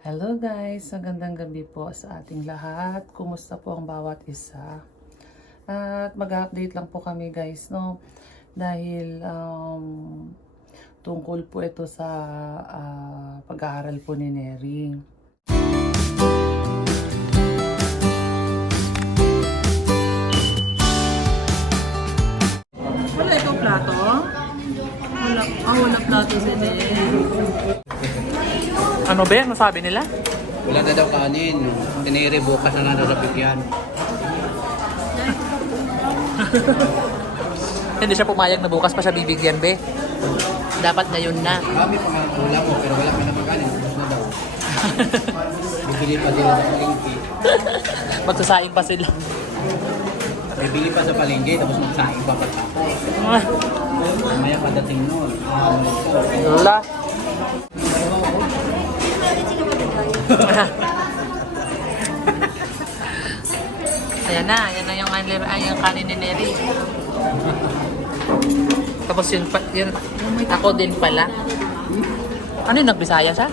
Hello guys, magandang gabi po sa ating lahat. Kumusta po ang bawat isa? At mag-update lang po kami guys, no? Dahil tungkol po ito sa pag-aaral po ni Neri. Wala ikaw plato? Wala plato si Neri. Ano ba? Ano sabi nila? Wala na daw kanin. Tiniri bukas na nararapit yan. Hindi siya pumayag na bukas pa siya bibigyan, be. Dapat ngayon na. Kami pa nga ulam mo, pero wala pa naman kanin. Ubus na daw. Bibili pa sila sa palengke. Magsasaing pa sila. Bibili pa sa palengke, tapos magsaing pa pagkapos. Mamaya padating nun. Lola. Ayan na yung kanin ni Neri. Tapos yun, ako din pala. Ano yung nagbisaya siya?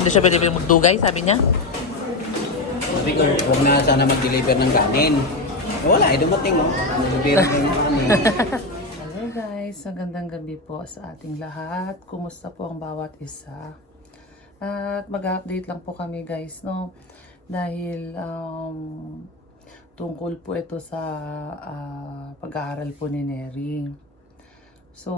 Hindi siya pwede magdugay, sabi niya. Sabi ko, huwag na sana mag-deliver ng kanin. Wala, dumating mo. Deliver ng kanin. Hello guys, magandang gabi po sa ating lahat. Kumusta po ang bawat isa? At mag-update lang po kami guys, no? Dahil tungkol po ito sa pag-aaral po ni Neri. So,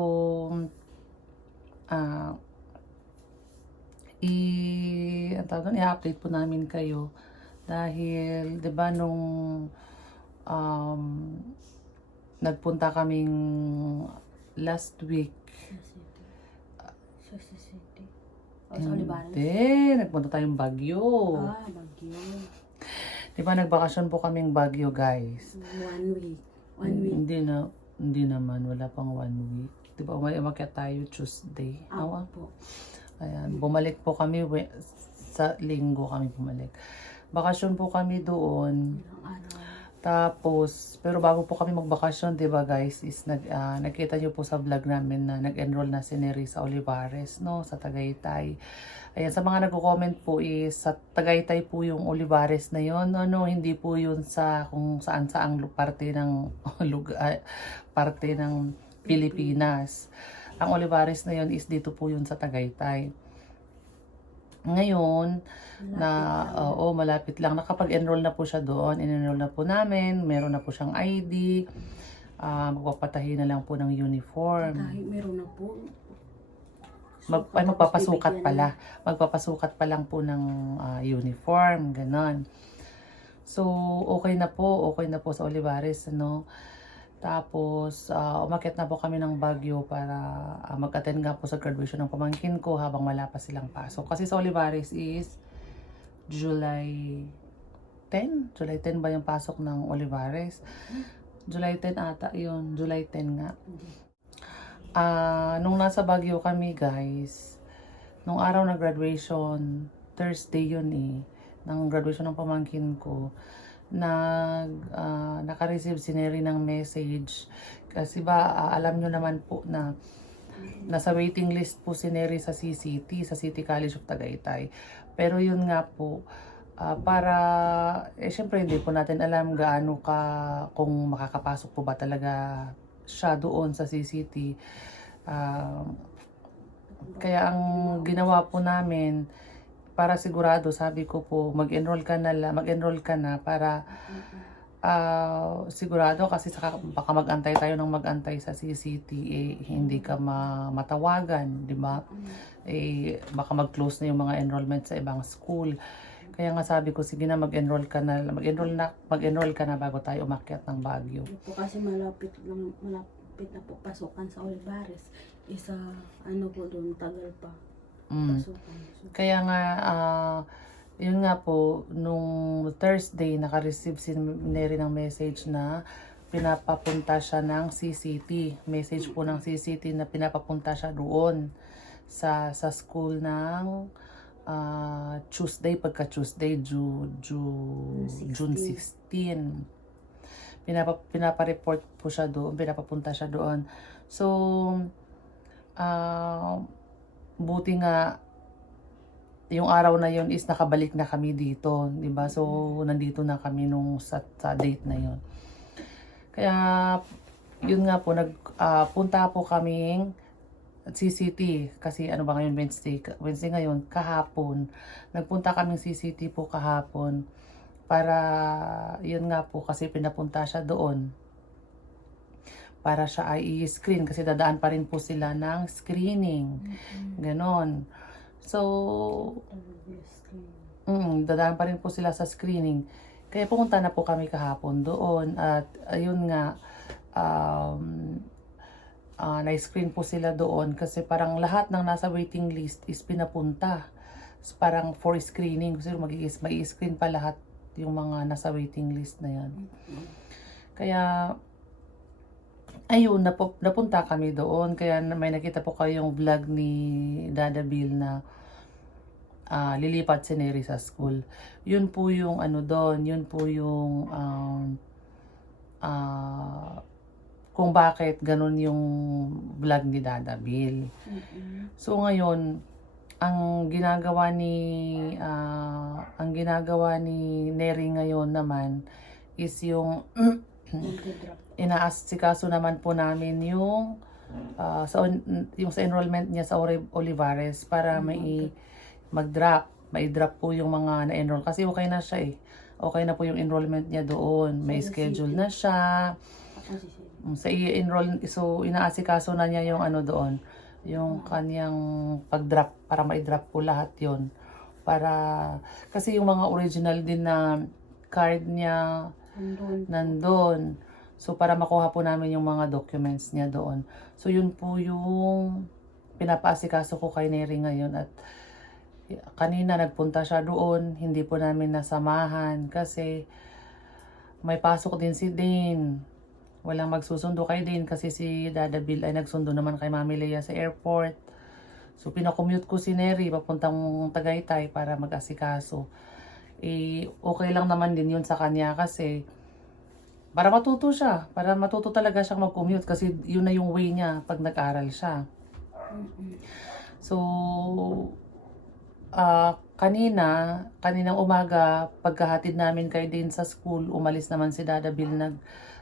i-update po namin kayo dahil 'di ba nung nagpunta kaming last week. Hindi, nagpunta tayong Baguio. Baguio. Di ba nagbakasyon po kaming Baguio, guys? 1 week. 1 week. Hindi naman, wala pang 1 week. Di ba umakyat tayo Tuesday? Po. Ayan, bumalik po kami sa Linggo kami bumalik. Bakasyon po kami doon. Ilang araw. Tapos, pero bago po kami magbakasyon, 'di ba guys, is nakita niyo po sa vlog namin na nag-enroll na si Neri sa Olivares, no, sa Tagaytay. Ayan, sa mga nagko-comment po is sa Tagaytay po yung Olivares na 'yon, no, hindi po 'yun sa kung saan saang parte ng lugar, parte ng Pilipinas. Ang Olivares na 'yon is dito po 'yun sa Tagaytay. Ngayon, malapit lang. Nakapag-enroll na po siya doon. In-enroll na po namin. Meron na po siyang ID. Magpapatahi na lang po ng uniform. Kahit meron na po. Magpapasukat pala. Magpapasukat pa lang po ng uniform. Ganon. So, okay na po. Okay na po sa Olivares, ano. Tapos, umakyat na po kami ng Baguio para mag-attend nga po sa graduation ng pamangkin ko habang wala pa silang pasok. Kasi sa Olivares is July 10? July 10 ba yung pasok ng Olivares? July 10 ata yun. July 10 nga. Nung nasa Baguio kami guys, nung araw na graduation, Thursday yun ng graduation ng pamangkin ko, naka-receive si Neri ng message kasi ba alam nyo naman po na nasa waiting list po si Neri sa CCT, sa City College of Tagaytay. Pero yun nga po, para syempre hindi po natin alam gaano kung makakapasok po ba talaga siya doon sa CCT. Kaya ang ginawa po namin, para sigurado, sabi ko po, mag-enroll ka na para sigurado, kasi baka mag-antay tayo ng mag-antay sa CCT, hindi ka matawagan, di ba? Baka mag-close na yung mga enrollment sa ibang school. Kaya nga sabi ko, sige na, mag-enroll ka na bago tayo umakyat ng Baguio. Po kasi malapit na po pasukan sa Olivares. Isa, po doon, tagal pa. Pasukan. Kaya nga, yun nga po, nung Thursday, naka-receive si Neri ng message na pinapapunta siya ng CCT. Message po ng CCT na pinapapunta siya doon sa school ng Tuesday, pagka-Tuesday, June 16. Pinapa-report po siya doon, pinapapunta siya doon. So, buti nga yung araw na yun is nakabalik na kami dito, 'di ba? So nandito na kami nung sa date na yun. Kaya yun nga po, punta po kaming CCT kasi ano ba ngayon, Wednesday ngayon, kahapon. Nagpunta kaming CCT po kahapon para yun nga po, kasi pinapunta siya doon para siya ay i-screen kasi dadaan pa rin po sila ng screening. Ganon. So, dadaan pa rin po sila sa screening. Kaya pumunta na po kami kahapon doon at ayun nga, na-screen po sila doon kasi parang lahat ng nasa waiting list is pinapunta. Parang for screening kasi may screen pa lahat yung mga nasa waiting list na yan. Kaya ayun, napunta kami doon. Kaya may nakita po kayong vlog ni Dada Bill na lilipat si Neri sa school. Yun po yung ano doon, yun po yung kung bakit ganun yung vlog ni Dada Bill. So ngayon, ang ginagawa ni Neri ngayon naman is yung inaasikaso naman po namin yung sa enrollment niya sa Olivares para may-drop po yung mga na-enroll kasi okay na siya eh. Okay na po yung enrollment niya doon. May schedule na siya. Sa i-enroll, so inaasikaso na niya yung ano doon, yung kanyang pag-drop para ma-drop po lahat yon. Para kasi yung mga original din na card niya nandun. So para makuha po namin yung mga documents niya doon. So yun po yung pinapaasikaso ko kay Neri ngayon at kanina nagpunta siya doon, hindi po namin nasamahan kasi may pasok din si Dane. Walang magsusundo kay Dane kasi si Dada Bill ay nagsundo naman kay Mami Leia sa airport. So pinakommute ko si Neri papuntang Tagaytay para mag-asikaso. Okay lang naman din yun sa kanya kasi para matuto siya, para matuto talaga siyang mag-commute kasi yun na yung way niya pag nag-aral siya. So kaninang umaga pagkahatid namin kay Dane sa school, umalis naman si Dada Bill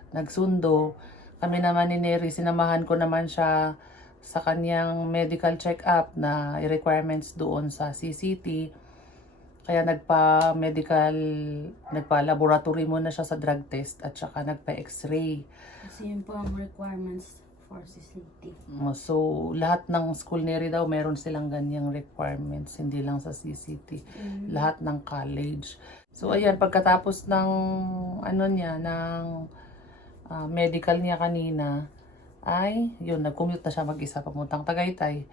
nagsundo. Kami naman ni Neri, sinamahan ko naman siya sa kanyang medical check-up na requirements doon sa CCT. Kaya nagpa-laboratory muna siya sa drug test at saka nagpa-x-ray. Kasi yun po ang requirements for CCT. So, lahat ng school Neri daw, meron silang ganyang requirements, hindi lang sa CCT. Lahat ng college. So, ayan, pagkatapos ng medical niya kanina, ay, yun, nag-commute na siya mag-isa papuntang Tagaytay.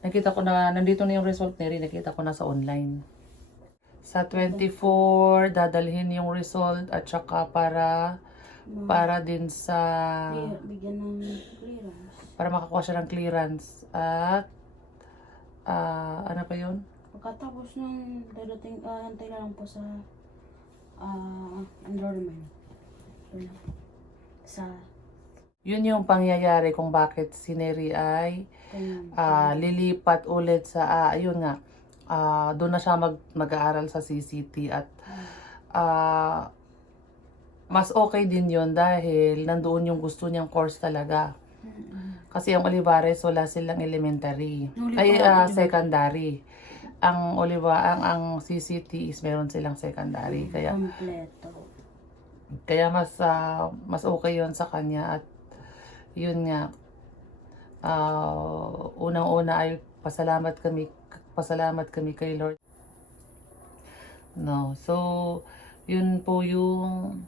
Nakita ko na, nandito na yung result Neri, nakita ko na sa online. Sa 24, dadalhin yung result at saka para din sa bigyan ng clearance. Para makakuha siya ng clearance at ano pa yun? Pagkatapos ng dadating, antay na lang po sa enrollment. Yun yung pangyayari kung bakit si Neri ay lilipat ulit sa ayun nga, doon na siya mag-aaral sa CCT at mas okay din yun dahil nandoon yung gusto niyang course talaga. Kasi ang Olivares wala silang elementary. Secondary. Ang CCT is meron silang secondary. Kaya kompleto. Kaya mas okay yun sa kanya at yun nga, unang-una ay pasalamat kami kay Lord. No, so yun po yung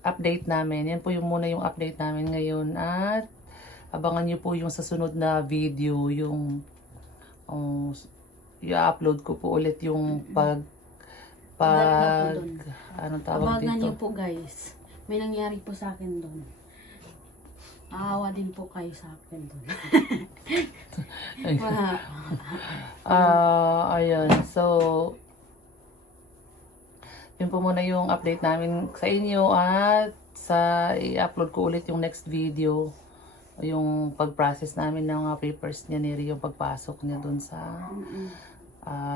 update namin. Yan po muna yung update namin ngayon at abangan niyo po yung sa sunod na video, yung i-upload ko po ulit yung anong tawag Abagan niyo dito? po guys. May nangyari po sa akin doon. Aawa din po kayo sa akin doon. Ayun. So, yun po muna yung update namin sa inyo at i-upload ko ulit yung next video yung pag-process namin ng mga papers niya ni yung pagpasok niya dun sa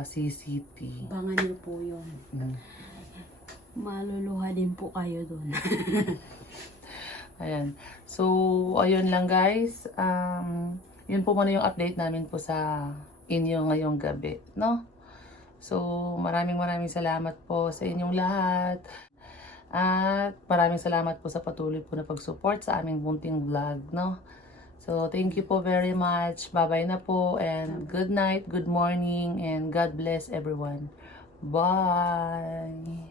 CCT. Abangan niyo po yun. Mm. Maluluha din po kayo doon. Ayan. So, ayun lang guys. Yun po muna yung update namin po sa inyo ngayong gabi, no? So, maraming salamat po sa inyong lahat. At maraming salamat po sa patuloy po na pag-support sa aming bunting vlog, no? So, thank you po very much. Bye-bye na po and good night, good morning, and God bless everyone. Bye!